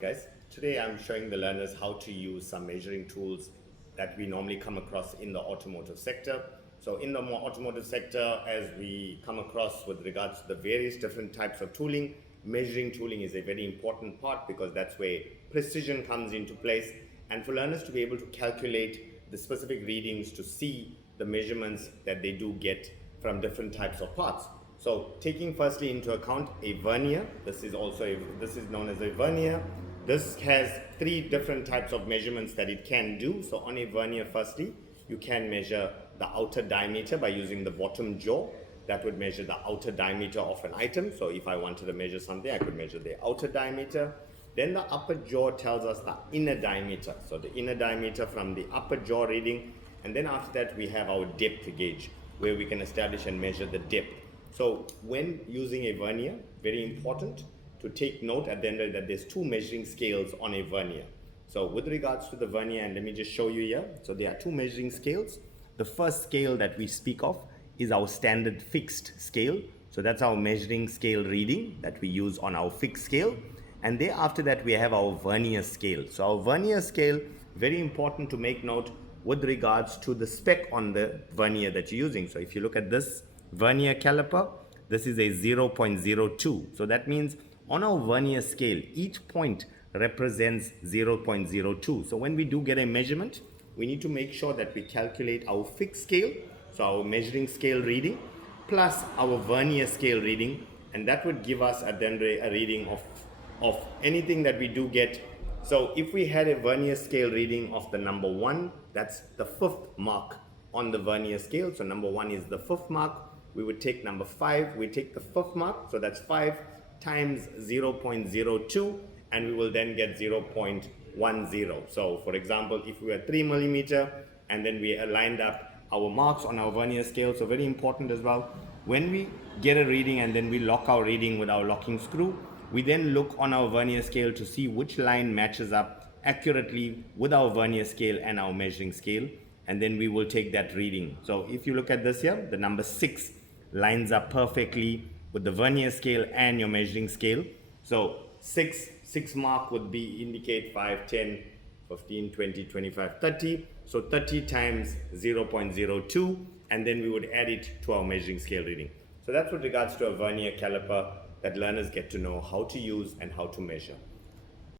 Guys, today I'm showing the learners how to use some measuring tools that we normally come across in the automotive sector. So in the more automotive sector, as we come across with regards to the various different types of tooling, measuring tooling is a very important part because that's where precision comes into place. And for learners to be able to calculate the specific readings to see the measurements that they do get from different types of parts. So taking firstly into account a vernier, this is known as a vernier. This has three different types of measurements that it can do. So on a vernier, firstly, you can measure the outer diameter by using the bottom jaw. That would measure the outer diameter of an item. So if I wanted to measure something, I could measure the outer diameter. Then the upper jaw tells us the inner diameter. So the inner diameter from the upper jaw reading. And then after that, we have our depth gauge, where we can establish and measure the depth. So when using a vernier, very important to take note at the end that there's two measuring scales on a vernier. So with regards to the vernier, and let me just show you here. So there are two measuring scales. The first scale that we speak of is our standard fixed scale. So that's our measuring scale reading that we use on our fixed scale. And thereafter that we have our vernier scale. So our vernier scale, very important to make note with regards to the spec on the vernier that you're using. So if you look at this vernier caliper, this is a 0.02. So that means on our vernier scale, each point represents 0.02. So when we do get a measurement, we need to make sure that we calculate our fixed scale, so our measuring scale reading, plus our vernier scale reading, and that would give us at the end a reading of anything that we do get. So if we had a vernier scale reading of the number 1, that's the 5th mark on the vernier scale. So number 1 is the 5th mark. We would take number 5, we take the 5th mark, so that's 5 times 0.02, and we will then get 0.10. So for example, if we were 3 millimeter and then we aligned up our marks on our vernier scale, so very important as well, when we get a reading and then we lock our reading with our locking screw, we then look on our vernier scale to see which line matches up accurately with our vernier scale and our measuring scale, and then we will take that reading. So if you look at this here, the number 6 lines up perfectly with the vernier scale and your measuring scale. So 6 mark would be indicate 5, 10, 15, 20, 25, 30. So 30 times 0.02, and then we would add it to our measuring scale reading. So that's with regards to a vernier caliper that learners get to know how to use and how to measure.